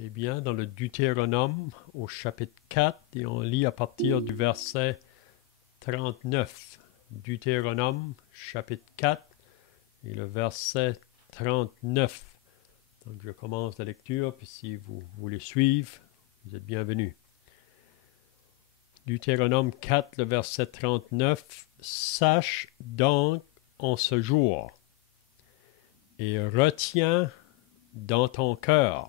C'est bien dans le Deutéronome au chapitre 4 et on lit à partir du verset 39. Deutéronome chapitre 4 et le verset 39. Donc je commence la lecture, puis si vous voulez suivre, vous êtes bienvenus. Deutéronome 4, le verset 39. Sache donc en ce jour et retiens dans ton cœur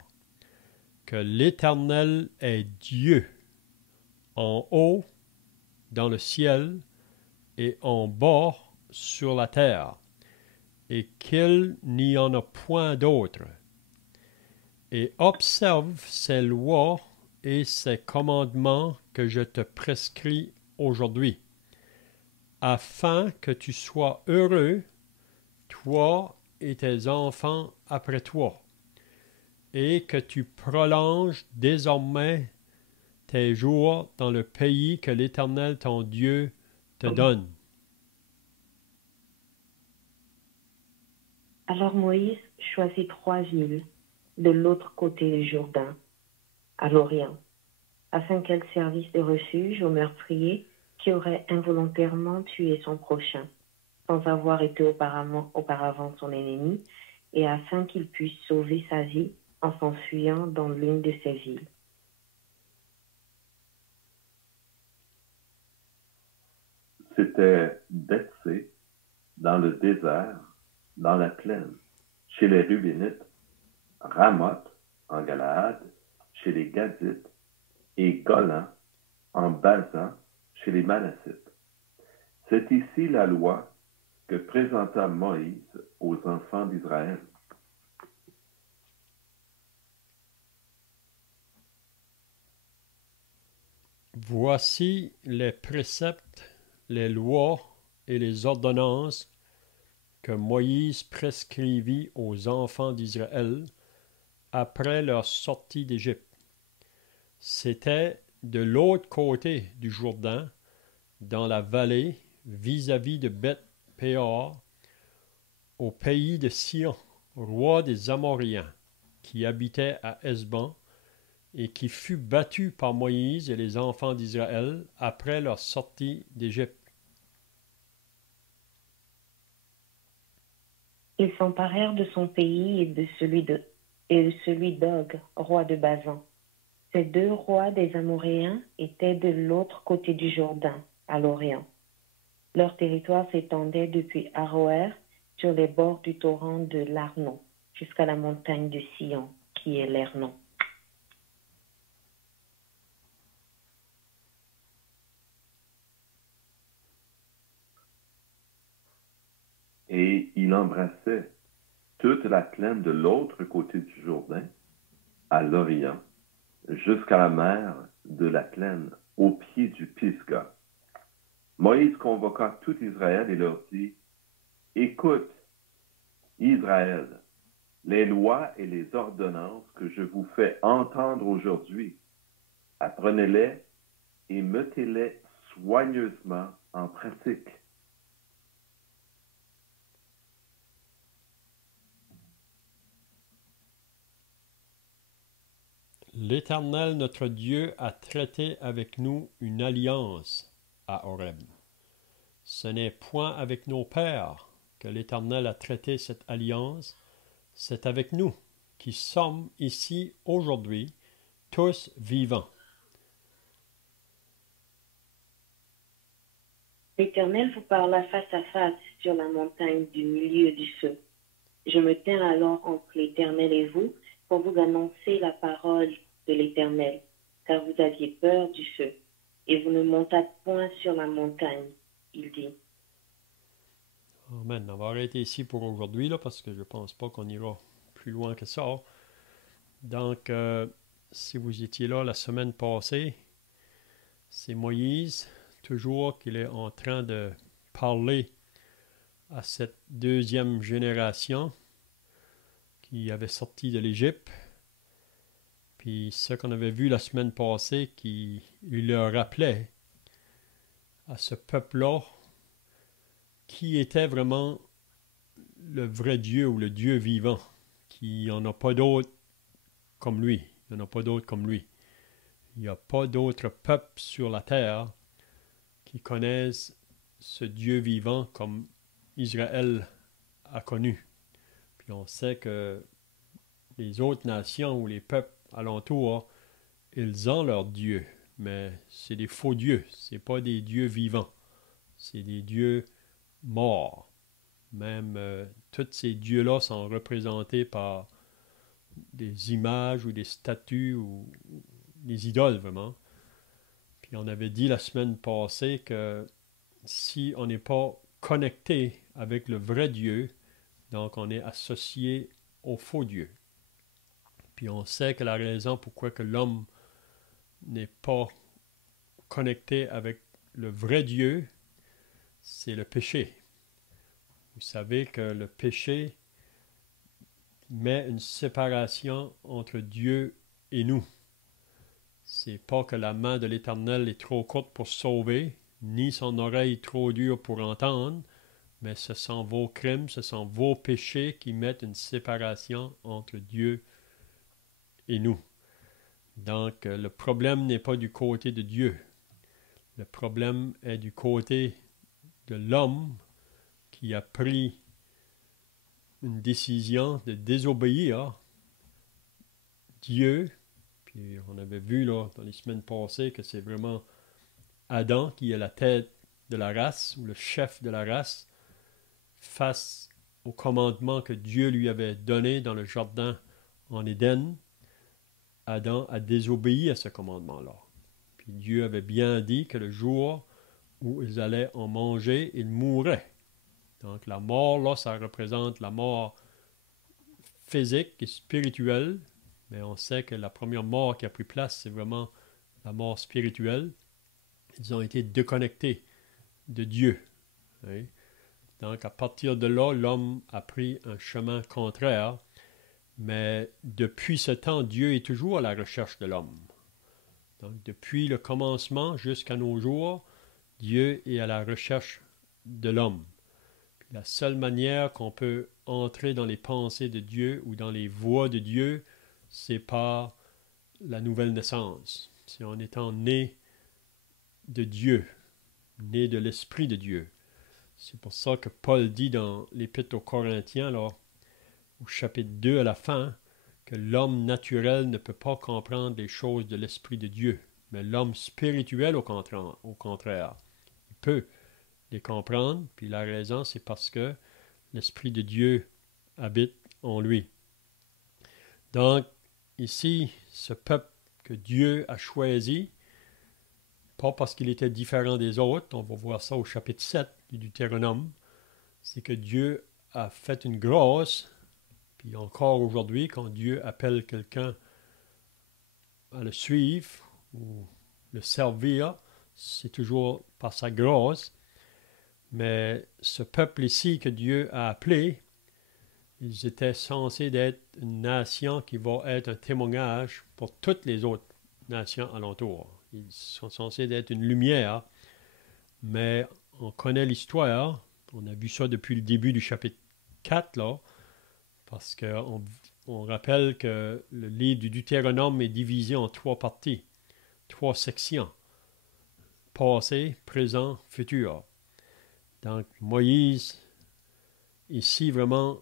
que l'Éternel est Dieu, en haut dans le ciel et en bas sur la terre, et qu'il n'y en a point d'autre. Et observe ses lois et ses commandements que je te prescris aujourd'hui, afin que tu sois heureux, toi et tes enfants après toi, et que tu prolonges désormais tes jours dans le pays que l'Éternel ton Dieu te donne. Alors Moïse choisit 3 villes de l'autre côté du Jourdain, à l'Orient, afin qu'elles servissent de refuge aux meurtriers qui auraient involontairement tué son prochain, sans avoir été auparavant son ennemi, et afin qu'il puisse sauver sa vie en s'enfuyant dans l'une de ces villes. C'était Betsé, dans le désert, dans la plaine, chez les Rubénites, Ramoth, en Galaad, chez les Gadites, et Golan, en Basan, chez les Manassites. C'est ici la loi que présenta Moïse aux enfants d'Israël. Voici les préceptes, les lois et les ordonnances que Moïse prescrivit aux enfants d'Israël après leur sortie d'Égypte. C'était de l'autre côté du Jourdain, dans la vallée, vis-à-vis de Beth-péor, au pays de Sion, roi des Amoréens, qui habitait à Hesbon, et qui fut battu par Moïse et les enfants d'Israël après leur sortie d'Égypte. Ils s'emparèrent de son pays et de celui d'Og, roi de Basan. Ces 2 rois des Amoréens étaient de l'autre côté du Jourdain, à l'Orient. Leur territoire s'étendait depuis Aroër, sur les bords du torrent de l'Arnon, jusqu'à la montagne de Sion, qui est l'Hernon. Et il embrassait toute la plaine de l'autre côté du Jourdain, à l'Orient, jusqu'à la mer de la plaine, au pied du Pisga. Moïse convoqua tout Israël et leur dit, « Écoute, Israël, les lois et les ordonnances que je vous fais entendre aujourd'hui, apprenez-les et mettez-les soigneusement en pratique. » L'Éternel notre Dieu a traité avec nous une alliance à Horeb. Ce n'est point avec nos pères que l'Éternel a traité cette alliance, c'est avec nous qui sommes ici aujourd'hui, tous vivants. L'Éternel vous parla face à face sur la montagne du milieu du feu. Je me tins alors entre l'Éternel et vous pour vous annoncer la parole de l'Éternel, car vous aviez peur du feu, et vous ne montâtes point sur la montagne, il dit. Amen. On va arrêter ici pour aujourd'hui, là, parce que je ne pense pas qu'on ira plus loin que ça. Donc, si vous étiez là la semaine passée, c'est Moïse, toujours qu'il est en train de parler à cette deuxième génération qui avait sorti de l'Égypte. Puis ce qu'on avait vu la semaine passée, qui leur rappelait à ce peuple-là qui était vraiment le vrai Dieu ou le Dieu vivant, qui n'en a pas d'autre comme lui. Il n'y en a pas d'autres comme lui. Il n'y a pas d'autres peuples sur la terre qui connaissent ce Dieu vivant comme Israël a connu. Puis on sait que les autres nations ou les peuples alentours, ils ont leur Dieu, mais c'est des faux dieux, c'est pas des dieux vivants, c'est des dieux morts. Même tous ces dieux-là sont représentés par des images ou des statues ou des idoles vraiment. Puis on avait dit la semaine passée que si on n'est pas connecté avec le vrai Dieu, donc on est associé au faux Dieu. Puis on sait que la raison pourquoi que l'homme n'est pas connecté avec le vrai Dieu, c'est le péché. Vous savez que le péché met une séparation entre Dieu et nous. C'est pas que la main de l'Éternel est trop courte pour sauver, ni son oreille trop dure pour entendre, mais ce sont vos crimes, ce sont vos péchés qui mettent une séparation entre Dieu et nous. Donc, le problème n'est pas du côté de Dieu. Le problème est du côté de l'homme qui a pris une décision de désobéir Dieu. Puis on avait vu là, dans les semaines passées que c'est vraiment Adam qui est la tête de la race ou le chef de la race face au commandement que Dieu lui avait donné dans le jardin en Éden. Adam a désobéi à ce commandement-là. Puis Dieu avait bien dit que le jour où ils allaient en manger, ils mourraient. Donc la mort, là, ça représente la mort physique et spirituelle, mais on sait que la première mort qui a pris place, c'est vraiment la mort spirituelle. Ils ont été déconnectés de Dieu. Hein? Donc à partir de là, l'homme a pris un chemin contraire, mais depuis ce temps, Dieu est toujours à la recherche de l'homme. Donc depuis le commencement jusqu'à nos jours, Dieu est à la recherche de l'homme. La seule manière qu'on peut entrer dans les pensées de Dieu ou dans les voies de Dieu, c'est par la nouvelle naissance. C'est en étant né de Dieu, né de l'Esprit de Dieu. C'est pour ça que Paul dit dans l'Épître aux Corinthiens, là, au chapitre 2 à la fin, que l'homme naturel ne peut pas comprendre les choses de l'Esprit de Dieu. Mais l'homme spirituel, au contraire, il peut les comprendre. Puis la raison, c'est parce que l'Esprit de Dieu habite en lui. Donc, ici, ce peuple que Dieu a choisi, pas parce qu'il était différent des autres, on va voir ça au chapitre 7 du Deutéronome, c'est que Dieu a fait une grâce, puis encore aujourd'hui, quand Dieu appelle quelqu'un à le suivre ou le servir, c'est toujours par sa grâce. Mais ce peuple ici que Dieu a appelé, ils étaient censés être une nation qui va être un témoignage pour toutes les autres nations alentours. Ils sont censés être une lumière, mais on connaît l'histoire. On a vu ça depuis le début du chapitre 4, là, parce qu'on rappelle que le livre du Deutéronome est divisé en 3 parties, 3 sections, passé, présent, futur. Donc Moïse, ici vraiment,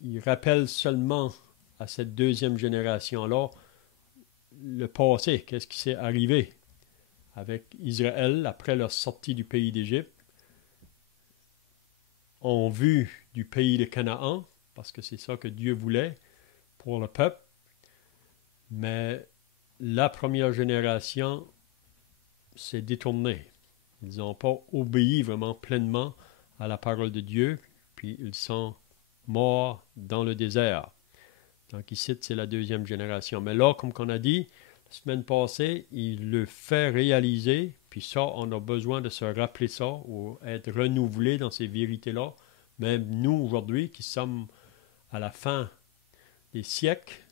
il rappelle seulement à cette deuxième génération-là le passé, qu'est-ce qui s'est arrivé avec Israël après leur sortie du pays d'Égypte, en vue du pays de Canaan, parce que c'est ça que Dieu voulait pour le peuple. Mais la première génération s'est détournée. Ils n'ont pas obéi vraiment pleinement à la parole de Dieu, puis ils sont morts dans le désert. Donc ici, c'est la deuxième génération. Mais là, comme on a dit, la semaine passée, il le fait réaliser, puis ça, on a besoin de se rappeler ça, ou être renouvelé dans ces vérités-là. Même nous, aujourd'hui, qui sommes à la fin des siècles,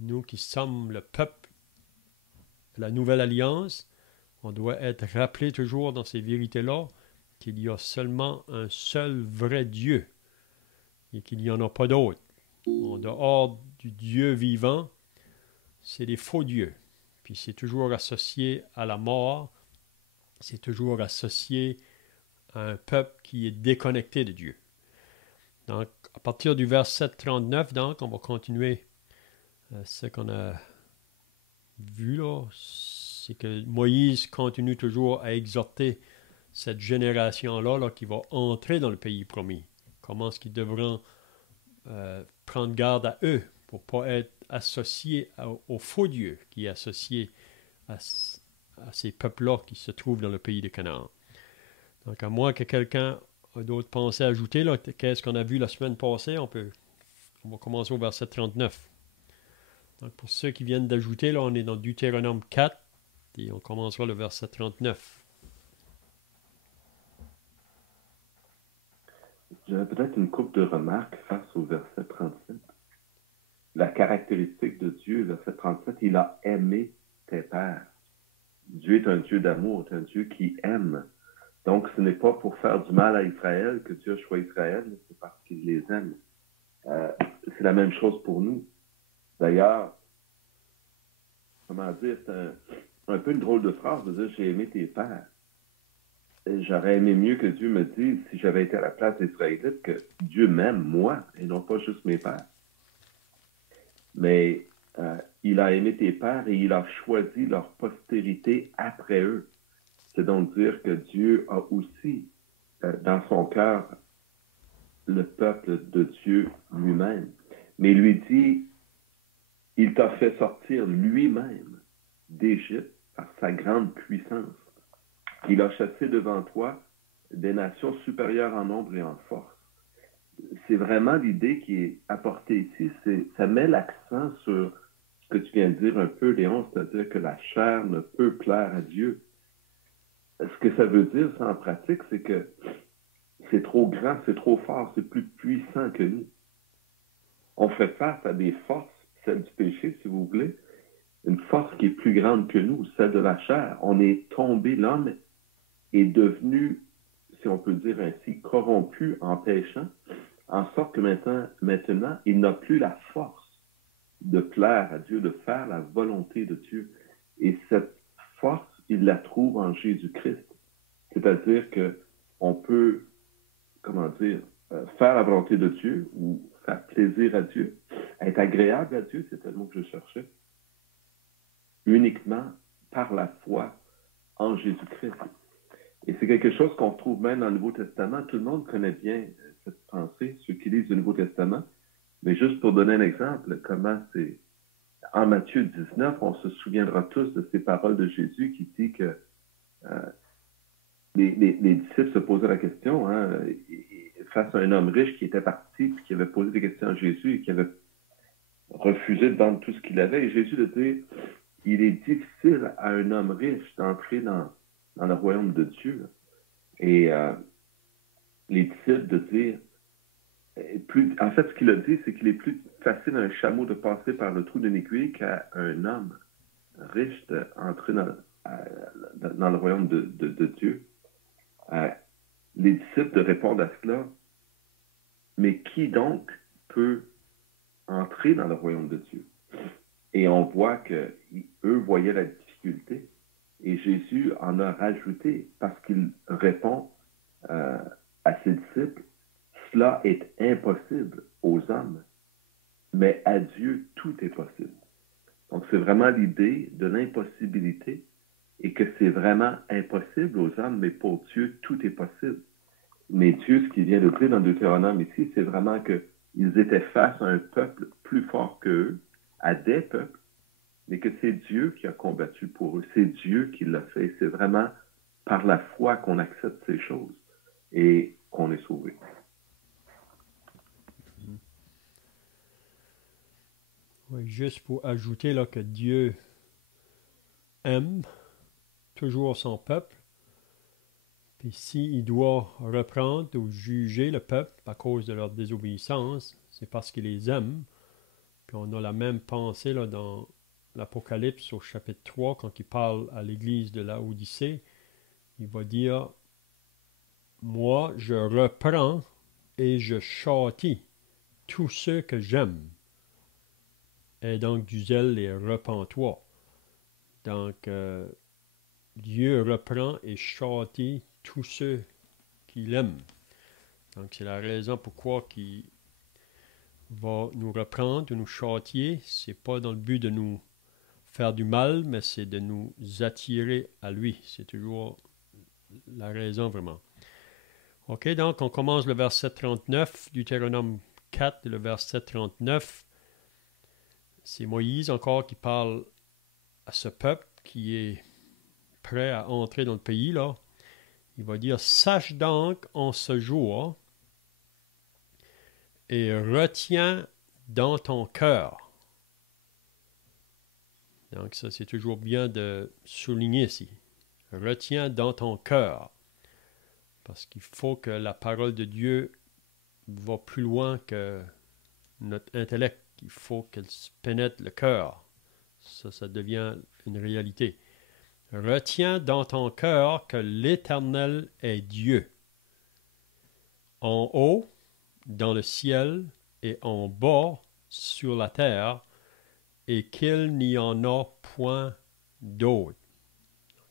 nous qui sommes le peuple de la Nouvelle Alliance, on doit être rappelé toujours dans ces vérités-là qu'il y a seulement un seul vrai Dieu et qu'il n'y en a pas d'autre. En dehors du Dieu vivant, c'est des faux dieux. Puis c'est toujours associé à la mort, c'est toujours associé à un peuple qui est déconnecté de Dieu. Donc, à partir du verset 39, donc, on va continuer ce qu'on a vu là, c'est que Moïse continue toujours à exhorter cette génération-là là, qui va entrer dans le pays promis. Comment est-ce qu'ils devront prendre garde à eux pour ne pas être associés au faux Dieu qui est associé à ces peuples-là qui se trouvent dans le pays de Canaan. Donc, à moins que quelqu'un ait d'autres pensées à ajouter, là, qu'est-ce qu'on a vu la semaine passée, on va commencer au verset 39. Donc, pour ceux qui viennent d'ajouter, là, on est dans Deutéronome 4 et on commencera le verset 39. J'aurais peut-être une couple de remarques face au verset 37. La caractéristique de Dieu, verset 37, il a aimé tes pères. Dieu est un Dieu d'amour, c'est un Dieu qui aime. Donc, ce n'est pas pour faire du mal à Israël que Dieu a choisi Israël, mais c'est parce qu'il les aime. C'est la même chose pour nous. D'ailleurs, comment dire, c'est un peu une drôle de phrase de dire « j'ai aimé tes pères ». J'aurais aimé mieux que Dieu me dise, si j'avais été à la place des Israélites, que Dieu m'aime, moi, et non pas juste mes pères. Mais il a aimé tes pères et il a choisi leur postérité après eux. C'est donc dire que Dieu a aussi dans son cœur le peuple de Dieu lui-même. Mais il lui dit, il t'a fait sortir lui-même d'Égypte par sa grande puissance. Il a chassé devant toi des nations supérieures en nombre et en force. C'est vraiment l'idée qui est apportée ici. Ça met l'accent sur ce que tu viens de dire un peu, Léon, c'est-à-dire que la chair ne peut plaire à Dieu. Ce que ça veut dire, ça, en pratique, c'est que c'est trop grand, c'est trop fort, c'est plus puissant que nous. On fait face à des forces, celle du péché, si vous voulez, une force qui est plus grande que nous, celle de la chair. On est tombé, l'homme est devenu, si on peut dire ainsi, corrompu en péchant, en sorte que maintenant, il n'a plus la force de plaire à Dieu, de faire la volonté de Dieu. Et cette force, il la trouve en Jésus-Christ. C'est-à-dire qu'on peut, comment dire, faire la volonté de Dieu ou faire plaisir à Dieu, être agréable à Dieu, c'était le mot que je cherchais, uniquement par la foi en Jésus-Christ. Et c'est quelque chose qu'on trouve même dans le Nouveau Testament. Tout le monde connaît bien cette pensée, ceux qui lisent le Nouveau Testament. Mais juste pour donner un exemple, comment c'est... En Matthieu 19, on se souviendra tous de ces paroles de Jésus qui dit que les disciples se posaient la question face à un homme riche qui était parti et qui avait posé des questions à Jésus et qui avait refusé de vendre tout ce qu'il avait. Et Jésus a dit, il est difficile à un homme riche d'entrer dans le royaume de Dieu. Et les disciples de dire, en fait, ce qu'il a dit, c'est qu'il est plus facile à un chameau de passer par le trou d'une aiguille qu'à un homme riche d'entrer dans le royaume de Dieu. Les disciples de répondre à cela, mais qui donc peut entrer dans le royaume de Dieu? Et on voit qu'eux voyaient la difficulté. Et Jésus en a rajouté parce qu'il répond à ses disciples, cela est impossible aux hommes, mais à Dieu tout est possible. Donc c'est vraiment l'idée de l'impossibilité et que c'est vraiment impossible aux hommes, mais pour Dieu tout est possible. Mais Dieu, ce qu'il vient de dire dans Deutéronome ici, c'est vraiment qu'ils étaient face à un peuple plus fort qu'eux, à des peuples, mais que c'est Dieu qui a combattu pour eux. C'est Dieu qui l'a fait. C'est vraiment par la foi qu'on accepte ces choses et qu'on est sauvé. Oui, juste pour ajouter là, que Dieu aime toujours son peuple, puis s'il doit reprendre ou juger le peuple à cause de leur désobéissance, c'est parce qu'il les aime. Puis on a la même pensée là, dans l'Apocalypse au chapitre 3, quand il parle à l'église de Laodicée, il va dire « Moi, je reprends et je châtie tous ceux que j'aime. aie donc du zèle et repens-toi. Donc, Dieu reprend et châtie tous ceux qu'il aime. Donc, c'est la raison pourquoi il va nous reprendre, de nous châtier. C'est pas dans le but de nous faire du mal, mais c'est de nous attirer à lui. C'est toujours la raison vraiment. OK, donc on commence le verset 39, Deutéronome 4, le verset 39. C'est Moïse encore qui parle à ce peuple qui est prêt à entrer dans le pays, là. Il va dire, sache donc en ce jour et retiens dans ton cœur. Donc ça, c'est toujours bien de souligner ici. Retiens dans ton cœur. Parce qu'il faut que la parole de Dieu va plus loin que notre intellect. Il faut qu'elle pénètre le cœur. Ça devient une réalité. Retiens dans ton cœur que l'Éternel est Dieu. En haut, dans le ciel, et en bas, sur la terre, et qu'il n'y en a point d'autre.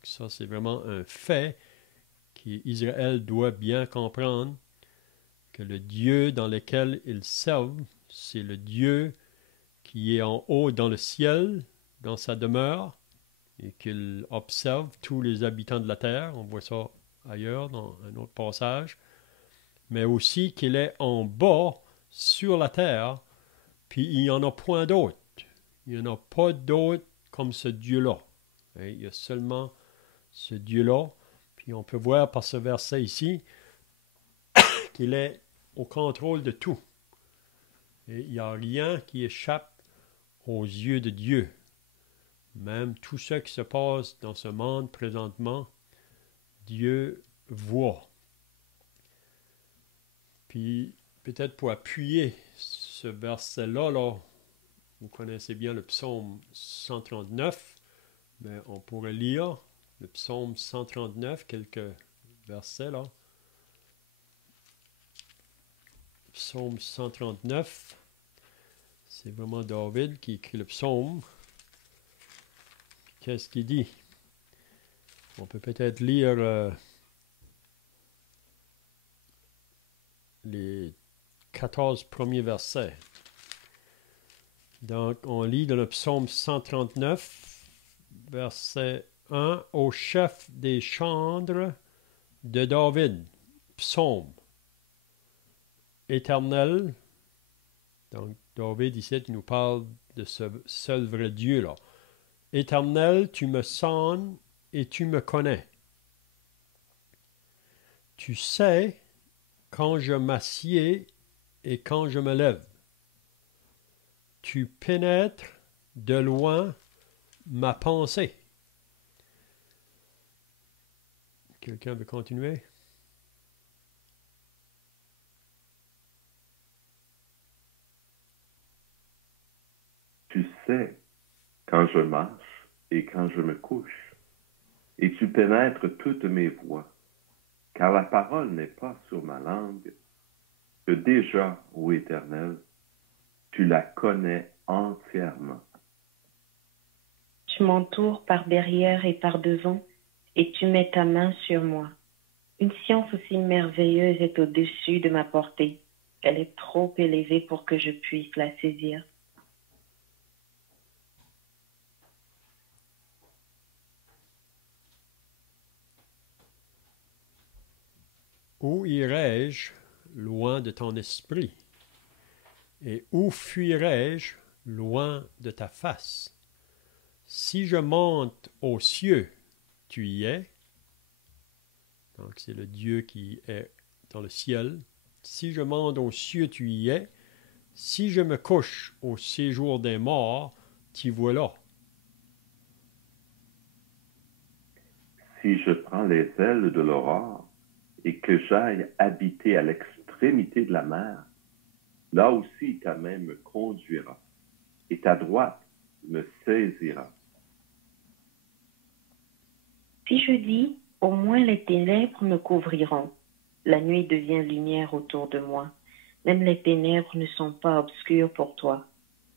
Ça, c'est vraiment un fait qu'Israël doit bien comprendre, que le Dieu dans lequel ils servent, c'est le Dieu qui est en haut dans le ciel, dans sa demeure, et qu'il observe tous les habitants de la terre. On voit ça ailleurs dans un autre passage. Mais aussi qu'il est en bas sur la terre, puis il n'y en a point d'autre. Il n'y en a pas d'autre comme ce Dieu-là. Il y a seulement ce Dieu-là. Puis on peut voir par ce verset ici qu'il est au contrôle de tout. Et il n'y a rien qui échappe aux yeux de Dieu. Même tout ce qui se passe dans ce monde présentement, Dieu voit. Puis peut-être pour appuyer ce verset-là, vous connaissez bien le psaume 139, mais on pourrait lire le psaume 139, quelques versets là. Psaume 139, c'est vraiment David qui écrit le psaume. Qu'est-ce qu'il dit? On peut peut-être lire les 14 premiers versets. Donc, on lit dans le psaume 139, verset 1, au chef des chantres de David, psaume. Éternel, donc David ici, il nous parle de ce seul vrai Dieu-là. Éternel, tu me sondes et tu me connais. Tu sais quand je m'assieds et quand je me lève. Tu pénètres de loin ma pensée. Quelqu'un veut continuer? Tu sais quand je marche et quand je me couche, et tu pénètres toutes mes voies, car la parole n'est pas sur ma langue, que déjà, ô Éternel, tu la connais entièrement. Tu m'entoures par derrière et par devant, et tu mets ta main sur moi. Une science aussi merveilleuse est au-dessus de ma portée. Elle est trop élevée pour que je puisse la saisir. Où irai-je loin de ton esprit? Et où fuirai-je loin de ta face? Si je monte aux cieux, tu y es. Donc c'est le Dieu qui est dans le ciel. Si je monte aux cieux, tu y es. Si je me couche au séjour des morts, t'y voilà. Si je prends les ailes de l'aurore et que j'aille habiter à l'extrémité de la mer, là aussi ta main me conduira et ta droite me saisira. Si je dis, au moins les ténèbres me couvriront. La nuit devient lumière autour de moi. Même les ténèbres ne sont pas obscures pour toi.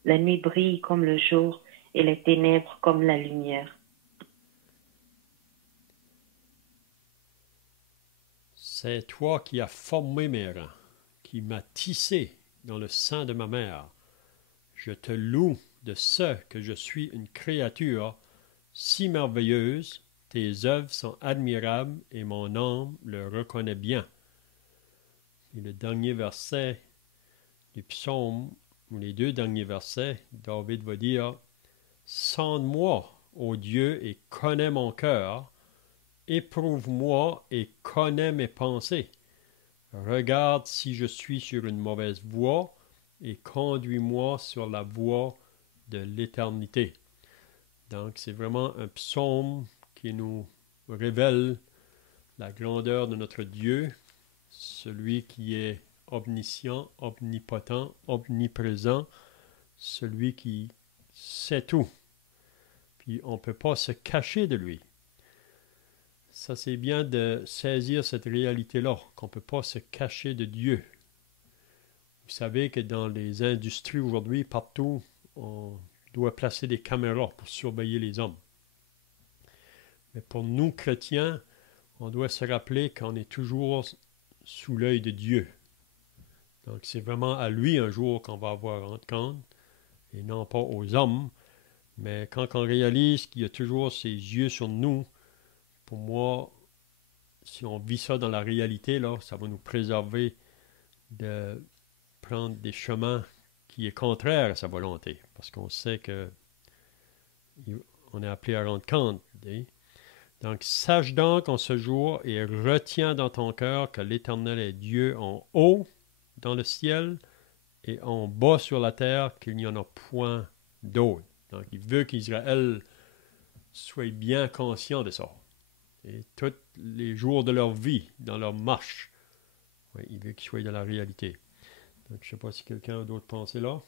La nuit brille comme le jour et les ténèbres comme la lumière. C'est toi qui as formé mes reins, qui m'as tissé dans le sein de ma mère. Je te loue de ce que je suis une créature si merveilleuse. Tes œuvres sont admirables et mon âme le reconnaît bien. Et le dernier verset du psaume, ou les deux derniers versets, David va dire « Sonde-moi, ô Dieu, et connais mon cœur, éprouve-moi et connais mes pensées. Regarde si je suis sur une mauvaise voie et conduis-moi sur la voie de l'éternité. » Donc c'est vraiment un psaume qui nous révèle la grandeur de notre Dieu, celui qui est omniscient, omnipotent, omniprésent, celui qui sait tout. Puis on ne peut pas se cacher de lui. Ça, c'est bien de saisir cette réalité-là, qu'on ne peut pas se cacher de Dieu. Vous savez que dans les industries aujourd'hui, partout, on doit placer des caméras pour surveiller les hommes. Mais pour nous, chrétiens, on doit se rappeler qu'on est toujours sous l'œil de Dieu. Donc, c'est vraiment à lui un jour qu'on va avoir rendre compte, et non pas aux hommes. Mais quand on réalise qu'il y a toujours ses yeux sur nous, pour moi, si on vit ça dans la réalité, là, ça va nous préserver de prendre des chemins qui est contraire à sa volonté. Parce qu'on sait que on est appelé à rendre compte. Donc, sache donc en ce jour et retiens dans ton cœur que l'Éternel est Dieu en haut dans le ciel et en bas sur la terre, qu'il n'y en a point d'autre. Donc, il veut qu'Israël soit bien conscient de ça. Et tous les jours de leur vie, dans leur marche, oui, il veut qu'ils soient dans la réalité. Donc, je ne sais pas si quelqu'un a d'autres pensées là.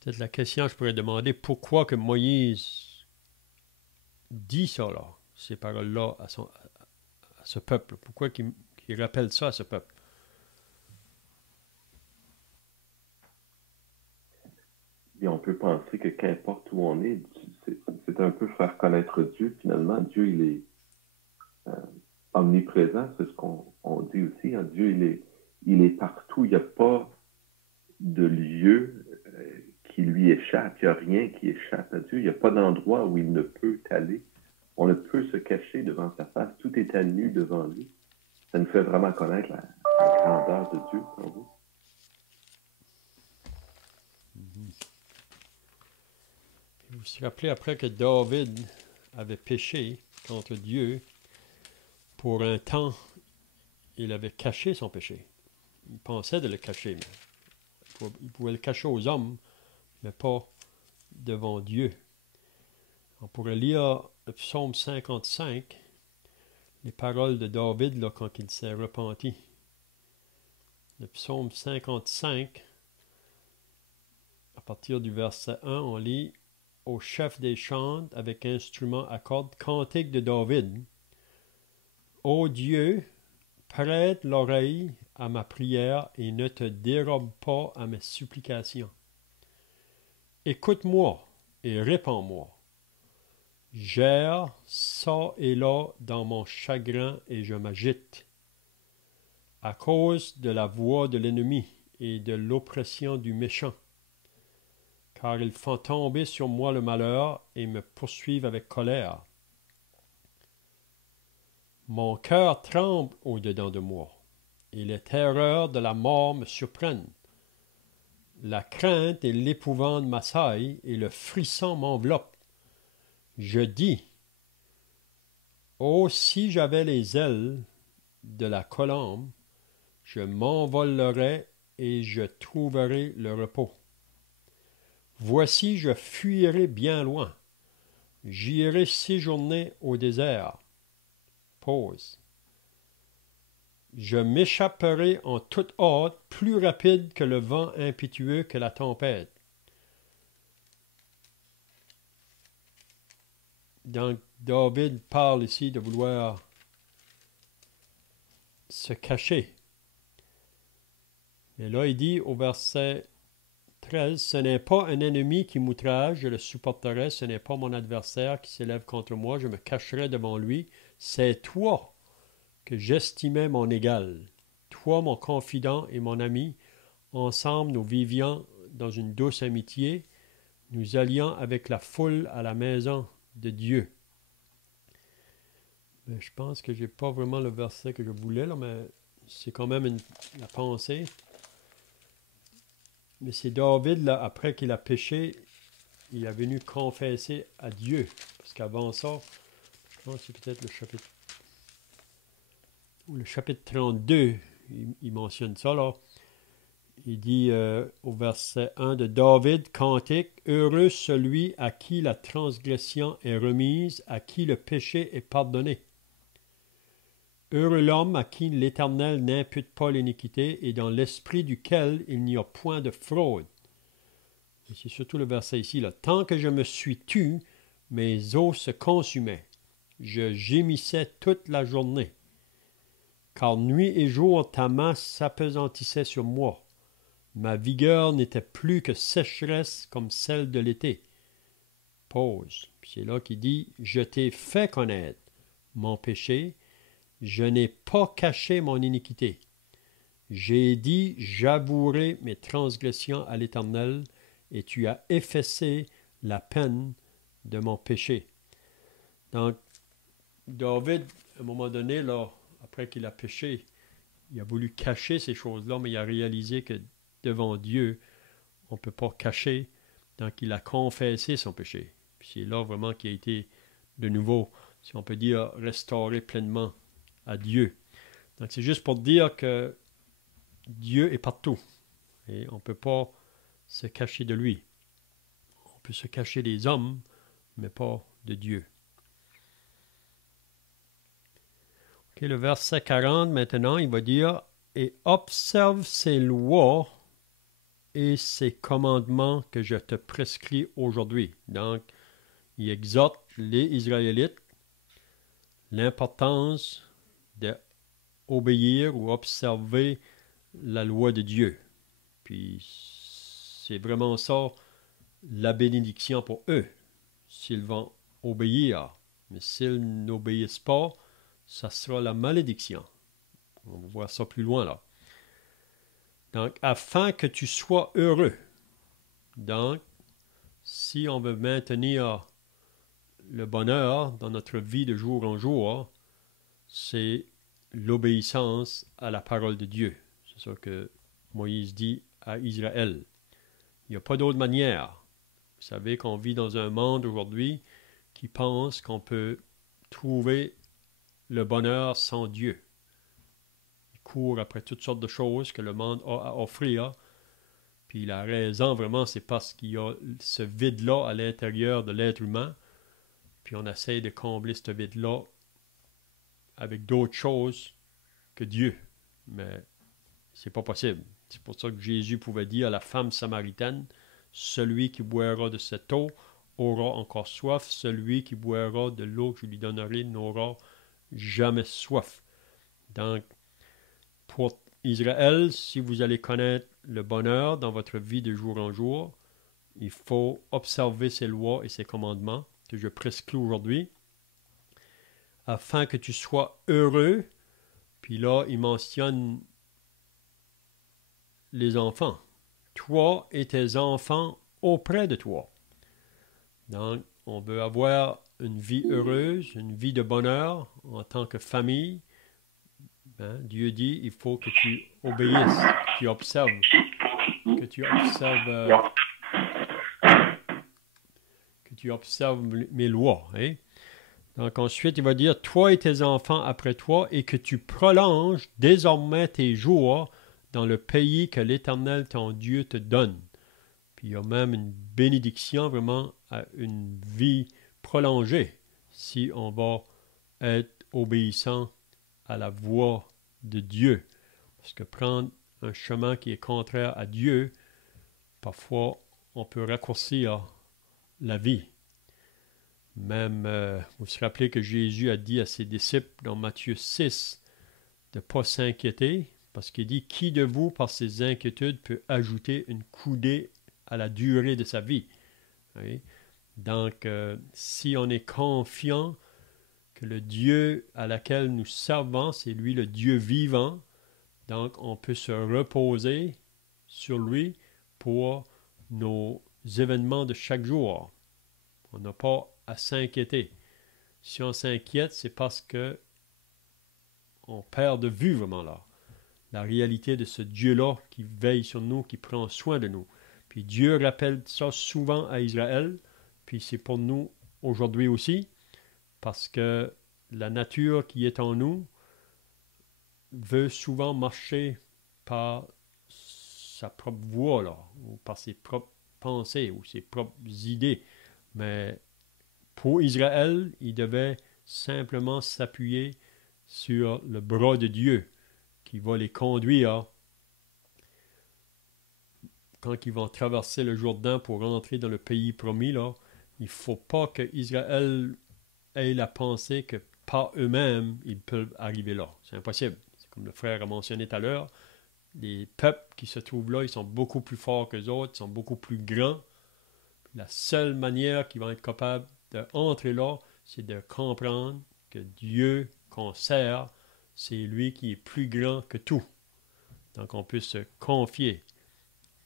Peut-être la question, je pourrais demander pourquoi que Moïse dit ça là, ces paroles-là à ce peuple. Pourquoi qu'il rappelle ça à ce peuple? Et on peut penser que qu'importe où on est, c'est un peu faire connaître Dieu. Finalement, Dieu, il est omniprésent, c'est ce qu'on dit aussi. Hein. Dieu, il est partout. Il n'y a pas de lieu qui lui échappe. Il n'y a rien qui échappe à Dieu. Il n'y a pas d'endroit où il ne peut aller. On ne peut se cacher devant sa face. Tout est à nu devant lui. Ça nous fait vraiment connaître la grandeur de Dieu pour vous. Vous vous rappelez après que David avait péché contre Dieu, pour un temps, il avait caché son péché. Il pensait de le cacher, mais il pouvait le cacher aux hommes, mais pas devant Dieu. On pourrait lire le psaume 55, les paroles de David là, quand il s'est repenti. Le psaume 55, à partir du verset 1, on lit « Au chef des chants, avec instrument à cordes, cantique de David. Ô Dieu, prête l'oreille à ma prière et ne te dérobe pas à mes supplications. Écoute-moi et réponds-moi. J'erre ça et là dans mon chagrin et je m'agite. À cause de la voix de l'ennemi et de l'oppression du méchant. Car ils font tomber sur moi le malheur et me poursuivent avec colère. Mon cœur tremble au-dedans de moi, et les terreurs de la mort me surprennent. La crainte et l'épouvante m'assaillent, et le frisson m'enveloppe. Je dis, oh, si j'avais les ailes de la colombe, je m'envolerais et je trouverais le repos. Voici, je fuirai bien loin. J'irai séjourner au désert. Pause. Je m'échapperai en toute hâte, plus rapide que le vent impétueux que la tempête. Donc, David parle ici de vouloir se cacher. Et là, il dit au verset 13, « Ce n'est pas un ennemi qui m'outrage, je le supporterai, ce n'est pas mon adversaire qui s'élève contre moi, je me cacherai devant lui. C'est toi que j'estimais mon égal, toi mon confident et mon ami. Ensemble, nous vivions dans une douce amitié, nous allions avec la foule à la maison de Dieu. » Mais je pense que je n'ai pas vraiment le verset que je voulais, là, mais c'est quand même la pensée. Mais c'est David, là, après qu'il a péché, il est venu confesser à Dieu. Parce qu'avant ça, je pense que c'est peut-être le chapitre 32, il mentionne ça, là. Il dit au verset 1 de David, cantique, « Heureux celui à qui la transgression est remise, à qui le péché est pardonné. Heureux l'homme à qui l'Éternel n'impute pas l'iniquité et dans l'esprit duquel il n'y a point de fraude. » Et c'est surtout le verset ici, là. « Tant que je me suis tu, mes os se consumaient. Je gémissais toute la journée. Car nuit et jour ta main s'appesantissait sur moi. Ma vigueur n'était plus que sécheresse comme celle de l'été. » Pause. Puis c'est là qu'il dit, « Je t'ai fait connaître mon péché. Je n'ai pas caché mon iniquité. J'ai dit, j'avouerai mes transgressions à l'Éternel, et tu as effacé la peine de mon péché. » Donc, David, à un moment donné, là, après qu'il a péché, il a voulu cacher ces choses-là, mais il a réalisé que devant Dieu, on ne peut pas cacher. Donc, il a confessé son péché. Puis c'est là vraiment qu'il a été de nouveau, si on peut dire, restauré pleinement à Dieu. Donc, c'est juste pour dire que Dieu est partout. Et on ne peut pas se cacher de lui. On peut se cacher des hommes, mais pas de Dieu. Ok, le verset 40, maintenant, il va dire « Et observe ses lois et ses commandements que je te prescris aujourd'hui. » Donc, il exhorte les Israélites l'importance d'obéir ou observer la loi de Dieu. Puis, c'est vraiment ça, la bénédiction pour eux, s'ils vont obéir. Mais s'ils n'obéissent pas, ça sera la malédiction. On va voir ça plus loin, là. Donc, afin que tu sois heureux. Donc, si on veut maintenir le bonheur dans notre vie de jour en jour, c'est l'obéissance à la parole de Dieu. C'est ça que Moïse dit à Israël. Il n'y a pas d'autre manière. Vous savez qu'on vit dans un monde aujourd'hui qui pense qu'on peut trouver le bonheur sans Dieu. Il court après toutes sortes de choses que le monde a à offrir. Puis la raison, vraiment, c'est parce qu'il y a ce vide-là à l'intérieur de l'être humain. Puis on essaie de combler ce vide-là avec d'autres choses que Dieu. Mais c'est pas possible. C'est pour ça que Jésus pouvait dire à la femme samaritaine, « Celui qui boira de cette eau aura encore soif. Celui qui boira de l'eau que je lui donnerai n'aura jamais soif. » Donc, pour Israël, si vous allez connaître le bonheur dans votre vie de jour en jour, il faut observer ses lois et ses commandements que je prescris aujourd'hui, afin que tu sois heureux. Puis là, il mentionne les enfants. Toi et tes enfants auprès de toi. Donc, on veut avoir une vie heureuse, une vie de bonheur en tant que famille. Hein? Dieu dit, il faut que tu obéisses, que tu observes, mes lois. Hein? Donc ensuite, il va dire, toi et tes enfants après toi, et que tu prolonges désormais tes jours dans le pays que l'Éternel, ton Dieu, te donne. Puis il y a même une bénédiction vraiment à une vie prolongée si on va être obéissant à la voix de Dieu. Parce que prendre un chemin qui est contraire à Dieu, parfois on peut raccourcir la vie. Même, vous vous rappelez que Jésus a dit à ses disciples dans Matthieu 6, de ne pas s'inquiéter, parce qu'il dit, qui de vous, par ses inquiétudes, peut ajouter une coudée à la durée de sa vie? Oui. Donc, si on est confiant que le Dieu à laquelle nous servons, c'est lui le Dieu vivant, donc on peut se reposer sur lui pour nos événements de chaque jour. On n'a pas à s'inquiéter. Si on s'inquiète, c'est parce que on perd de vue vraiment là la réalité de ce Dieu-là qui veille sur nous, qui prend soin de nous. Puis Dieu rappelle ça souvent à Israël, puis c'est pour nous aujourd'hui aussi, parce que la nature qui est en nous veut souvent marcher par sa propre voie, là, ou par ses propres pensées, ou ses propres idées. Mais pour Israël, il devait simplement s'appuyer sur le bras de Dieu qui va les conduire quand ils vont traverser le Jourdain pour rentrer dans le pays promis. Là, il ne faut pas que Israël ait la pensée que par eux-mêmes, ils peuvent arriver là. C'est impossible. C'est comme le frère a mentionné tout à l'heure. Les peuples qui se trouvent là, ils sont beaucoup plus forts que les autres, ils sont beaucoup plus grands. La seule manière qu'ils vont être capables d'entrer là, c'est de comprendre que Dieu qu'on sert, c'est lui qui est plus grand que tout. Donc, on peut se confier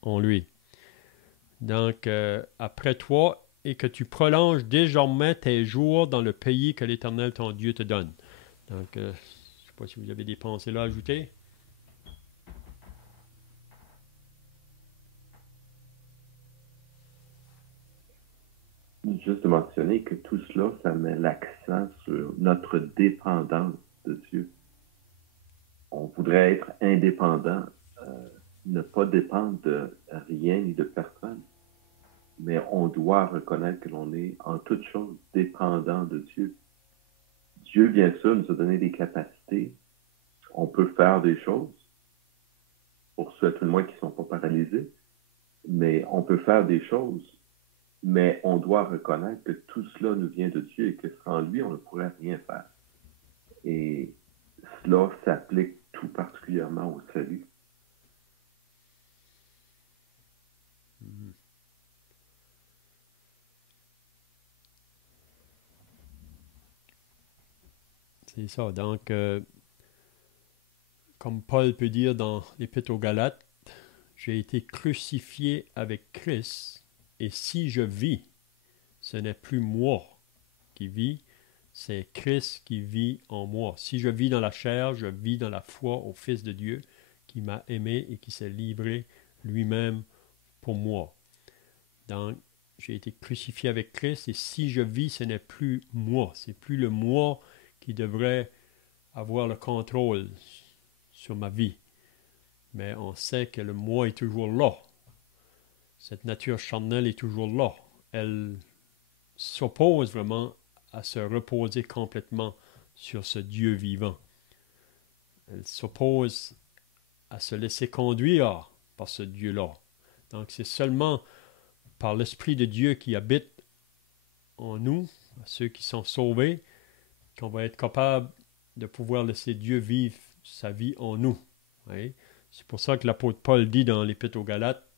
en lui. Donc, après toi, et que tu prolonges désormais tes jours dans le pays que l'Éternel ton Dieu te donne. Donc, je ne sais pas si vous avez des pensées là à ajouter. Juste de mentionner que tout cela, ça met l'accent sur notre dépendance de Dieu. On voudrait être indépendant, ne pas dépendre de rien ni de personne, mais on doit reconnaître que l'on est en toute chose dépendant de Dieu. Dieu, bien sûr, nous a donné des capacités. On peut faire des choses, pour ceux à tout le moins qui ne sont pas paralysés, mais on peut faire des choses. Mais on doit reconnaître que tout cela nous vient de Dieu et que sans lui, on ne pourrait rien faire. Et cela s'applique tout particulièrement au salut. C'est ça. Donc, comme Paul peut dire dans l'Épître aux Galates, j'ai été crucifié avec Christ, et si je vis, ce n'est plus moi qui vis, c'est Christ qui vit en moi. Si je vis dans la chair, je vis dans la foi au Fils de Dieu qui m'a aimé et qui s'est livré lui-même pour moi. Donc, j'ai été crucifié avec Christ, et si je vis, ce n'est plus moi. C'est plus le moi qui devrait avoir le contrôle sur ma vie. Mais on sait que le moi est toujours là. Cette nature charnelle est toujours là. Elle s'oppose vraiment à se reposer complètement sur ce Dieu vivant. Elle s'oppose à se laisser conduire par ce Dieu-là. Donc c'est seulement par l'Esprit de Dieu qui habite en nous, à ceux qui sont sauvés, qu'on va être capable de pouvoir laisser Dieu vivre sa vie en nous. Oui? C'est pour ça que l'apôtre Paul dit dans l'Épître aux Galates,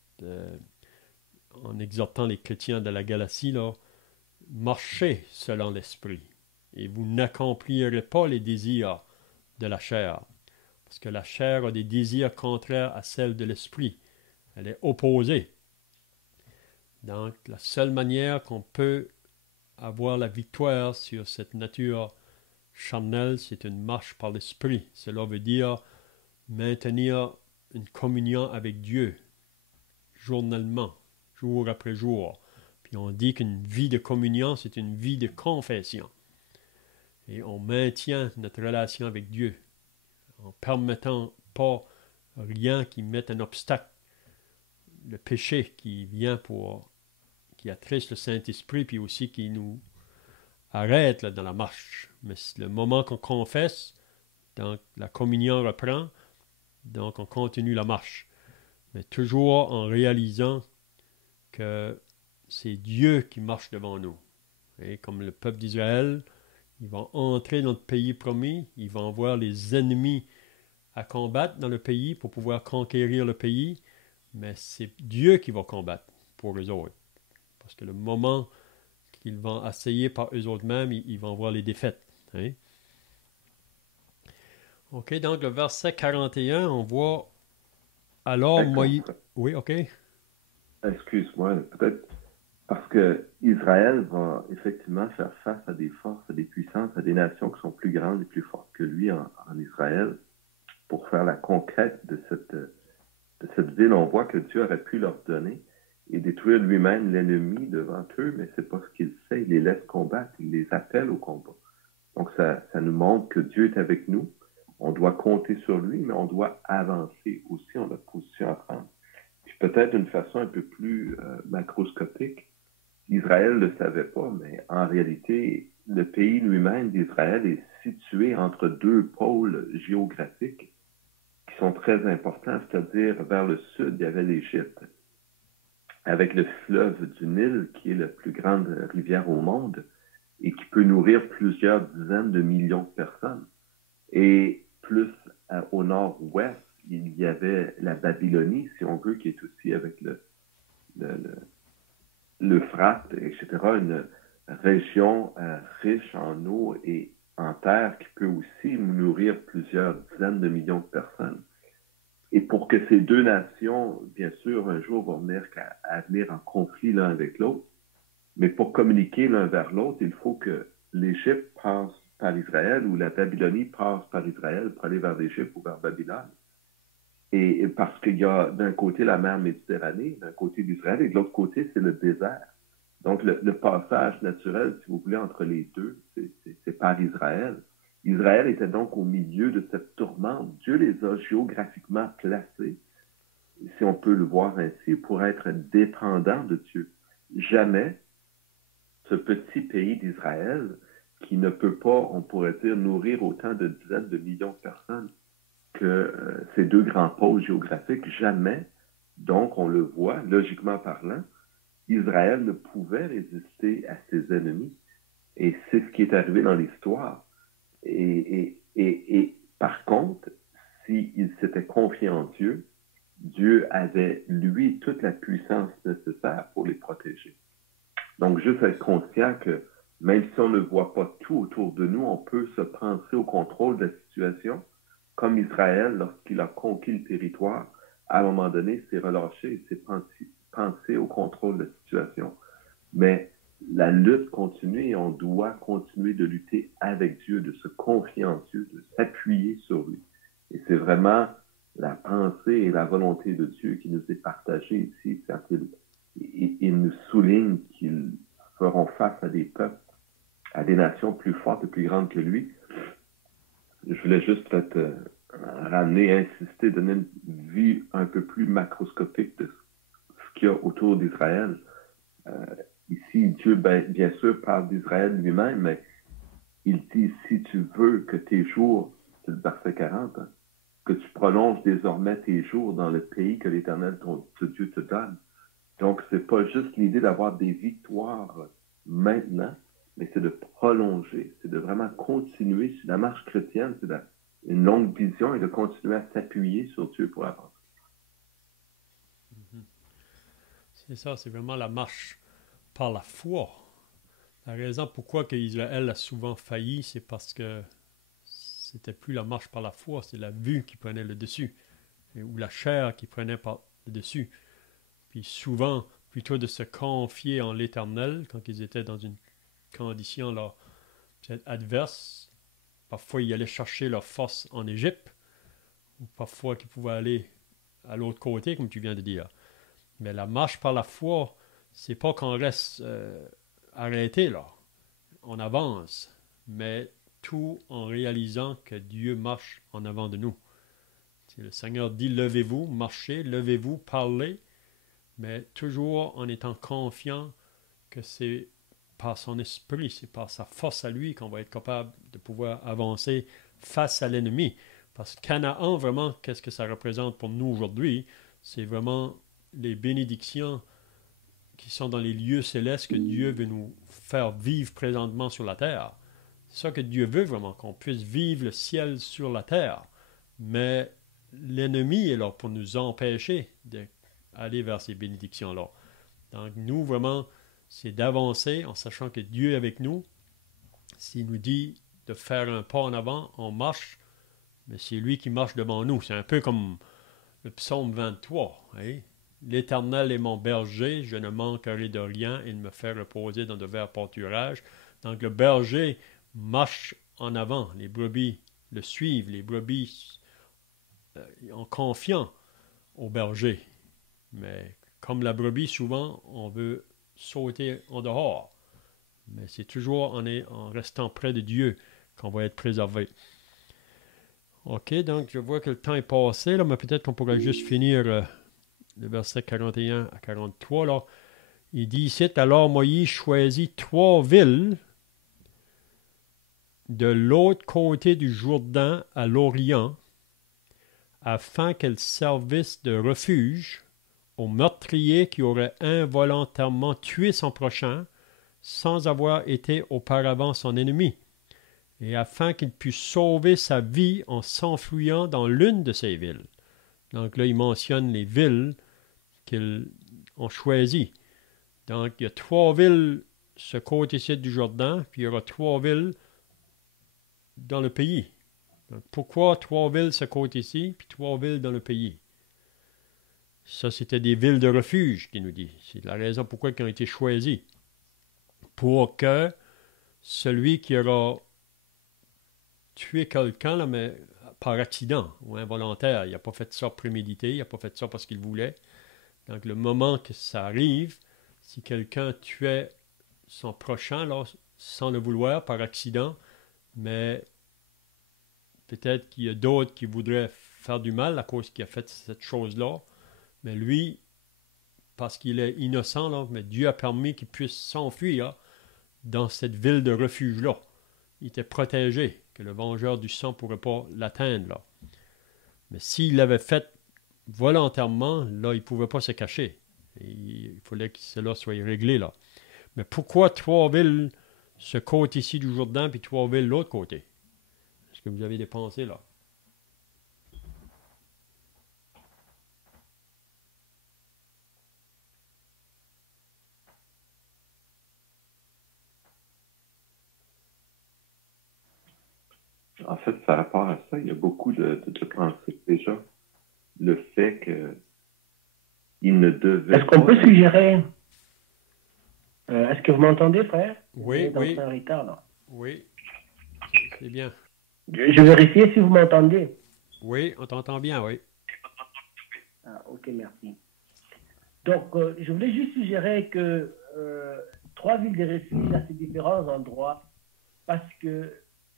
en exhortant les chrétiens de la Galatie, là, marchez selon l'Esprit, et vous n'accomplirez pas les désirs de la chair. Parce que la chair a des désirs contraires à celles de l'Esprit. Elle est opposée. Donc, la seule manière qu'on peut avoir la victoire sur cette nature charnelle, c'est une marche par l'Esprit. Cela veut dire maintenir une communion avec Dieu, journellement, jour après jour. Puis on dit qu'une vie de communion, c'est une vie de confession. Et on maintient notre relation avec Dieu en permettant pas rien qui mette un obstacle. Le péché qui vient qui attriste le Saint-Esprit, puis aussi qui nous arrête là, dans la marche. Mais le moment qu'on confesse, donc la communion reprend, donc on continue la marche. Mais toujours en réalisant que c'est Dieu qui marche devant nous. Et comme le peuple d'Israël, ils vont entrer dans le pays promis, ils vont voir les ennemis à combattre dans le pays pour pouvoir conquérir le pays, mais c'est Dieu qui va combattre pour eux autres. Parce que le moment qu'ils vont essayer par eux autres mêmes, ils vont voir les défaites. Hein? OK, donc le verset 41, on voit alors Moïse. Oui, OK. Excuse-moi, peut-être parce que Israël va effectivement faire face à des forces, à des puissances, à des nations qui sont plus grandes et plus fortes que lui en Israël pour faire la conquête de cette ville. On voit que Dieu aurait pu leur donner et détruire lui-même l'ennemi devant eux, mais c'est pas ce qu'il fait. Il les laisse combattre, il les appelle au combat. Donc ça nous montre que Dieu est avec nous. On doit compter sur lui, mais on doit avancer aussi. On a position à prendre. Puis peut-être d'une façon un peu plus macroscopique, Israël ne le savait pas, mais en réalité, le pays lui-même d'Israël est situé entre deux pôles géographiques qui sont très importants, c'est-à-dire vers le sud, il y avait l'Égypte, avec le fleuve du Nil, qui est la plus grande rivière au monde et qui peut nourrir plusieurs dizaines de millions de personnes. Et plus au nord-ouest, il y avait la Babylonie, si on veut, qui est aussi avec l'Euphrate, etc., une région riche en eau et en terre qui peut aussi nourrir plusieurs dizaines de millions de personnes. Et pour que ces deux nations, bien sûr, un jour vont venir à venir en conflit l'un avec l'autre, mais pour communiquer l'un vers l'autre, il faut que l'Égypte passe par Israël ou la Babylonie passe par Israël pour aller vers l'Égypte ou vers Babylone. Et parce qu'il y a d'un côté la mer Méditerranée, d'un côté d'Israël, et de l'autre côté, c'est le désert. Donc, le passage naturel, si vous voulez, entre les deux, c'est par Israël. Israël était donc au milieu de cette tourmente. Dieu les a géographiquement placés, si on peut le voir ainsi, pour être dépendants de Dieu. Jamais ce petit pays d'Israël, qui ne peut pas, on pourrait dire, nourrir autant de dizaines de millions de personnes que ces deux grands pôles géographiques, jamais, donc on le voit, logiquement parlant, Israël ne pouvait résister à ses ennemis. Et c'est ce qui est arrivé dans l'histoire. Et par contre, s'il s'était confié en Dieu, Dieu avait, lui, toute la puissance nécessaire pour les protéger. Donc, juste être conscient que même si on ne voit pas tout autour de nous, on peut se penser au contrôle de la situation, comme Israël, lorsqu'il a conquis le territoire, à un moment donné, s'est relâché, s'est pensé au contrôle de la situation. Mais la lutte continue et on doit continuer de lutter avec Dieu, de se confier en Dieu, de s'appuyer sur lui. Et c'est vraiment la pensée et la volonté de Dieu qui nous est partagée ici quand il nous souligne qu'ils feront face à des peuples, à des nations plus fortes et plus grandes que lui. Je voulais juste peut-être ramener, insister, donner une vue un peu plus macroscopique de ce qu'il y a autour d'Israël. Ici, Dieu, bien sûr, parle d'Israël lui-même, mais il dit, si tu veux que tes jours, c'est le verset 40, hein, que tu prolonges désormais tes jours dans le pays que l'Éternel, ton Dieu, te donne. Donc, c'est pas juste l'idée d'avoir des victoires maintenant, mais c'est de prolonger, c'est de vraiment continuer sur la marche chrétienne, c'est une longue vision et de continuer à s'appuyer sur Dieu pour avancer. C'est ça, c'est vraiment la marche par la foi. La raison pourquoi que Israël a souvent failli, c'est parce que c'était plus la marche par la foi, c'est la vue qui prenait le dessus, ou la chair qui prenait le dessus. Puis souvent, plutôt de se confier en l'Éternel, quand ils étaient dans une condition là, peut-être adverse, parfois ils allaient chercher leur force en Égypte, ou parfois qu'ils pouvaient aller à l'autre côté, comme tu viens de dire. Mais la marche par la foi, c'est pas qu'on reste arrêté là. On avance, mais tout en réalisant que Dieu marche en avant de nous. Le Seigneur dit, levez-vous, marchez, levez-vous, parlez, mais toujours en étant confiant que c'est par son esprit, c'est par sa force à lui qu'on va être capable de pouvoir avancer face à l'ennemi. Parce que Canaan, vraiment, qu'est-ce que ça représente pour nous aujourd'hui? C'est vraiment les bénédictions qui sont dans les lieux célestes que Dieu veut nous faire vivre présentement sur la terre. C'est ça que Dieu veut vraiment, qu'on puisse vivre le ciel sur la terre. mais l'ennemi est là pour nous empêcher d'aller vers ces bénédictions-là. Donc, nous, vraiment, c'est d'avancer en sachant que Dieu est avec nous. S'il nous dit de faire un pas en avant, on marche, mais c'est lui qui marche devant nous. C'est un peu comme le psaume 23. Hein? L'Éternel est mon berger, je ne manquerai de rien, il me fait reposer dans de verts pâturages. Donc le berger marche en avant, les brebis le suivent, les brebis sont confiants au berger. Mais comme la brebis, souvent, on veut sauter en dehors. Mais c'est toujours en restant près de Dieu qu'on va être préservé. OK, donc je vois que le temps est passé, là, mais peut-être qu'on pourrait juste finir le verset 41 à 43. Là. Il dit ici, alors Moïse choisit 3 villes de l'autre côté du Jourdain à l'Orient, afin qu'elles servissent de refuge au meurtrier qui aurait involontairement tué son prochain sans avoir été auparavant son ennemi, et afin qu'il puisse sauver sa vie en s'enfuyant dans l'une de ces villes. Donc là, il mentionne les villes qu'ils ont choisies. Donc, il y a 3 villes ce côté-ci du Jourdain, puis il y aura 3 villes dans le pays. Donc, pourquoi 3 villes ce côté-ci, puis 3 villes dans le pays? Ça, c'était des villes de refuge, qu'il nous dit. C'est la raison pourquoi ils ont été choisis. Pour que celui qui aura tué quelqu'un, là, mais par accident ou involontaire, il n'a pas fait ça prémédité, il n'a pas fait ça parce qu'il voulait. Donc, le moment que ça arrive, si quelqu'un tuait son prochain, là, sans le vouloir, par accident, mais peut-être qu'il y a d'autres qui voudraient faire du mal à cause qu'il a fait cette chose-là, mais lui, parce qu'il est innocent, là, mais Dieu a permis qu'il puisse s'enfuir dans cette ville de refuge-là. Il était protégé, que le vengeur du sang ne pourrait pas l'atteindre. Là. Mais s'il l'avait fait volontairement, là, il ne pouvait pas se cacher. Et il fallait que cela soit réglé. Là. Mais pourquoi 3 villes, ce côté ici du Jourdain, puis 3 villes l'autre côté? Est-ce que vous avez des pensées là? En fait, par rapport à ça, il y a beaucoup de pensées déjà. Le fait qu'il ne devait Est-ce qu'on pas... peut suggérer... est-ce que vous m'entendez, frère? Oui, oui. Un retard, là. Oui, c'est bien. Je vérifie si vous m'entendez. Oui, on t'entend bien, oui. Ah, ok, merci. Donc, je voulais juste suggérer que 3 villes de refuge à ces différents endroits, parce que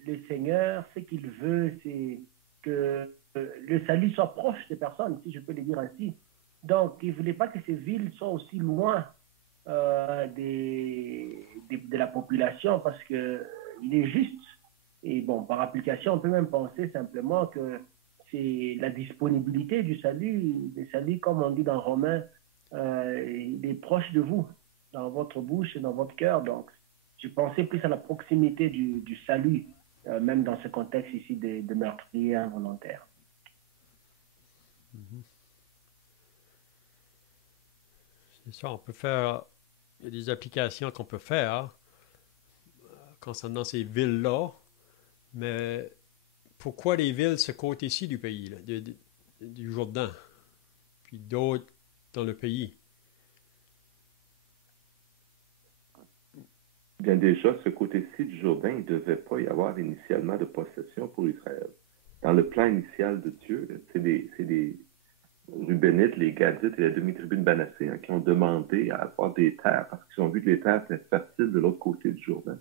le Seigneur, ce qu'il veut, c'est que le salut soit proche des personnes, si je peux le dire ainsi. Donc, il ne voulait pas que ces villes soient aussi loin de la population, parce qu'il est juste. Et bon, par application, on peut même penser simplement que c'est la disponibilité du salut. Le salut, comme on dit dans Romains, il est proche de vous, dans votre bouche et dans votre cœur. Donc, je pensais plus à la proximité du salut, même dans ce contexte ici de meurtrier involontaire. C'est ça, on peut faire... Il y a des applications qu'on peut faire concernant ces villes-là, mais pourquoi les villes ce côté-ci du pays, là, du Jourdain, puis d'autres dans le pays? Bien déjà, ce côté-ci du Jourdain, il ne devait pas y avoir initialement de possession pour Israël. Dans le plan initial de Dieu, c'est les Rubénites, les Gadites et la demi-tribu de Manassé qui ont demandé à avoir des terres parce qu'ils ont vu que les terres étaient fertiles de l'autre côté du Jourdain.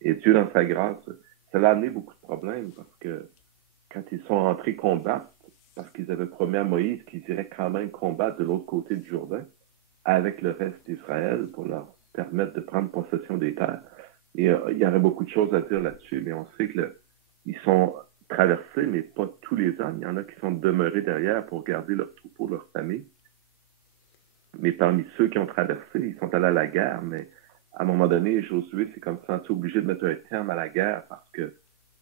Et Dieu, dans sa grâce, ça a amené beaucoup de problèmes parce que quand ils sont entrés combattre, parce qu'ils avaient promis à Moïse qu'ils iraient quand même combattre de l'autre côté du Jourdain avec le reste d'Israël pour leur permettre de prendre possession des terres. Et il y aurait beaucoup de choses à dire là-dessus, mais on sait qu'ils sont traversés, mais pas tous les ans. Il y en a qui sont demeurés derrière pour garder leur troupeau, leur famille. Mais parmi ceux qui ont traversé, ils sont allés à la guerre, mais à un moment donné, Josué s'est comme senti obligé de mettre un terme à la guerre parce que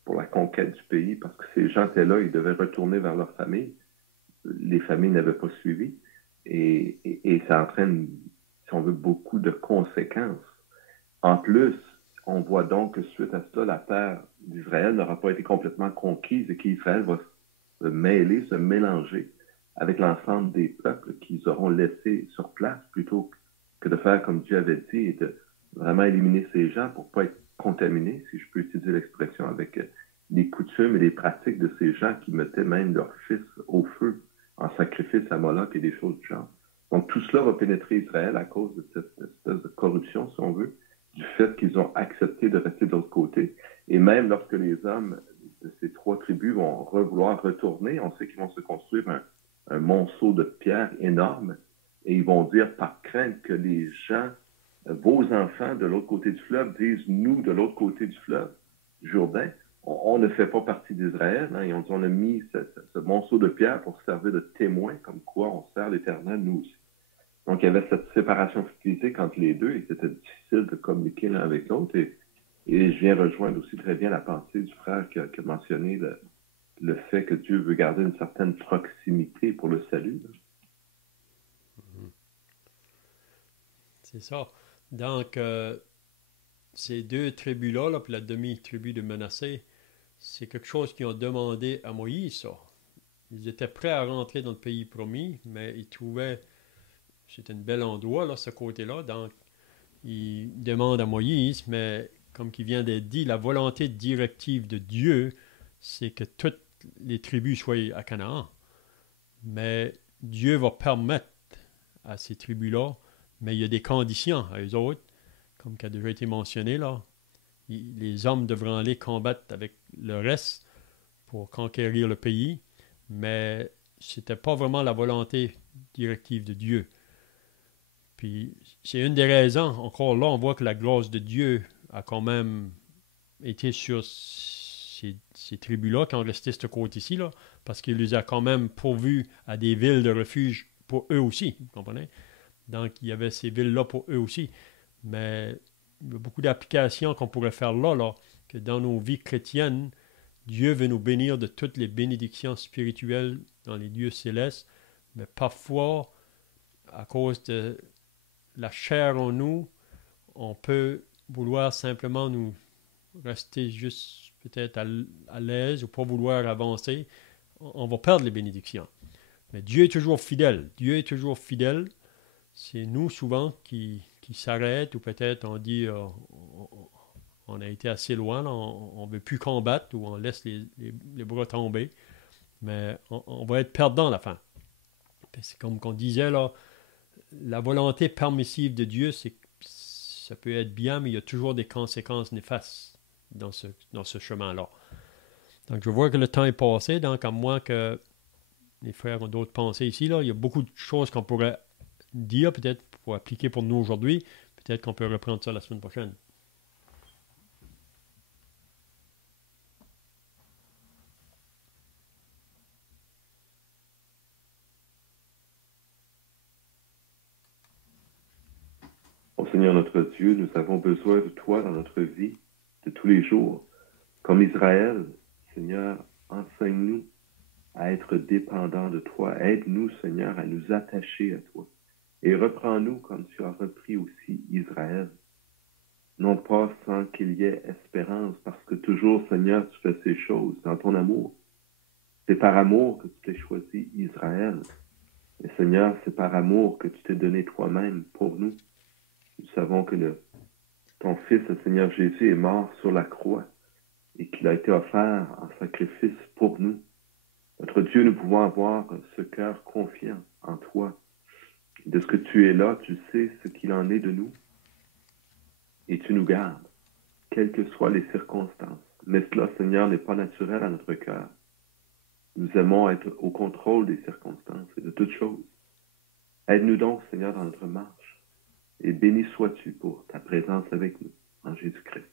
pour la conquête du pays, parce que ces gens étaient là, ils devaient retourner vers leur famille. Les familles n'avaient pas suivi. Et ça entraîne, si on veut, beaucoup de conséquences. En plus, on voit donc que suite à cela, la terre d'Israël n'aura pas été complètement conquise et qu'Israël va se mêler, se mélanger avec l'ensemble des peuples qu'ils auront laissés sur place plutôt que de faire comme Dieu avait dit et de vraiment éliminer ces gens pour ne pas être contaminés, si je peux utiliser l'expression, avec les coutumes et les pratiques de ces gens qui mettaient même leurs fils au feu en sacrifice à Moloch et des choses du genre. Donc tout cela va pénétrer Israël à cause de cette espèce de corruption, si on veut, du fait qu'ils ont accepté de rester de l'autre côté. Et même lorsque les hommes de ces trois tribus vont vouloir retourner, on sait qu'ils vont se construire un monceau de pierre énorme et ils vont dire par crainte que les gens, vos enfants de l'autre côté du fleuve disent nous de l'autre côté du fleuve, Jourdain, on ne fait pas partie d'Israël. Hein, et on a mis ce monceau de pierre pour servir de témoin, comme quoi on sert l'Éternel nous aussi. Donc, il y avait cette séparation physique entre les deux et c'était difficile de communiquer l'un avec l'autre. Et je viens rejoindre aussi très bien la pensée du frère qui a mentionné le fait que Dieu veut garder une certaine proximité pour le salut. C'est ça. Donc, ces deux tribus-là, là, puis la demi-tribu de Manassé, c'est quelque chose qu'ils ont demandé à Moïse, ça. Ils étaient prêts à rentrer dans le pays promis, mais ils trouvaient c'était un bel endroit, là, ce côté-là. Donc, ils demandent à Moïse, mais comme qui vient d'être dit, la volonté directive de Dieu, c'est que toutes les tribus soient à Canaan. Mais Dieu va permettre à ces tribus-là, mais il y a des conditions à eux autres, comme qui a déjà été mentionné là. Les hommes devront aller combattre avec le reste pour conquérir le pays, mais ce n'était pas vraiment la volonté directive de Dieu. Puis c'est une des raisons, encore là, on voit que la grâce de Dieu a quand même été sur ces tribus-là qui ont resté ce côté-ci, là, parce qu'il les a quand même pourvus à des villes de refuge pour eux aussi, vous comprenez? Donc, il y avait ces villes-là pour eux aussi. Mais il y a beaucoup d'applications qu'on pourrait faire là, que dans nos vies chrétiennes, Dieu veut nous bénir de toutes les bénédictions spirituelles dans les lieux célestes, mais parfois, à cause de la chair en nous, on peut vouloir simplement nous rester juste peut-être à l'aise ou pas vouloir avancer. On va perdre les bénédictions. Mais Dieu est toujours fidèle. Dieu est toujours fidèle. C'est nous souvent qui s'arrêtent ou peut-être on dit on a été assez loin, là, on ne veut plus combattre ou on laisse les bras tomber. Mais on va être perdant à la fin. C'est comme qu'on disait là, la volonté permissive de Dieu, ça peut être bien, mais il y a toujours des conséquences néfastes dans ce chemin-là. Donc, je vois que le temps est passé, donc à moins que les frères ont d'autres pensées ici, là, il y a beaucoup de choses qu'on pourrait dire, peut-être pour appliquer pour nous aujourd'hui. Peut-être qu'on peut reprendre ça la semaine prochaine. Ô Seigneur notre Dieu, nous avons besoin de toi dans notre vie de tous les jours. Comme Israël, Seigneur, enseigne-nous à être dépendants de toi. Aide-nous, Seigneur, à nous attacher à toi. Et reprends-nous comme tu as repris aussi Israël. Non pas sans qu'il y ait espérance, parce que toujours, Seigneur, tu fais ces choses dans ton amour. C'est par amour que tu t'es choisi Israël. Et Seigneur, c'est par amour que tu t'es donné toi-même pour nous. Nous savons que ton Fils, le Seigneur Jésus, est mort sur la croix et qu'il a été offert en sacrifice pour nous. Notre Dieu, nous pouvons avoir ce cœur confiant en toi. De ce que tu es là, tu sais ce qu'il en est de nous et tu nous gardes, quelles que soient les circonstances. Mais cela, Seigneur, n'est pas naturel à notre cœur. Nous aimons être au contrôle des circonstances et de toutes choses. Aide-nous donc, Seigneur, dans notre marche et béni sois-tu pour ta présence avec nous en Jésus-Christ.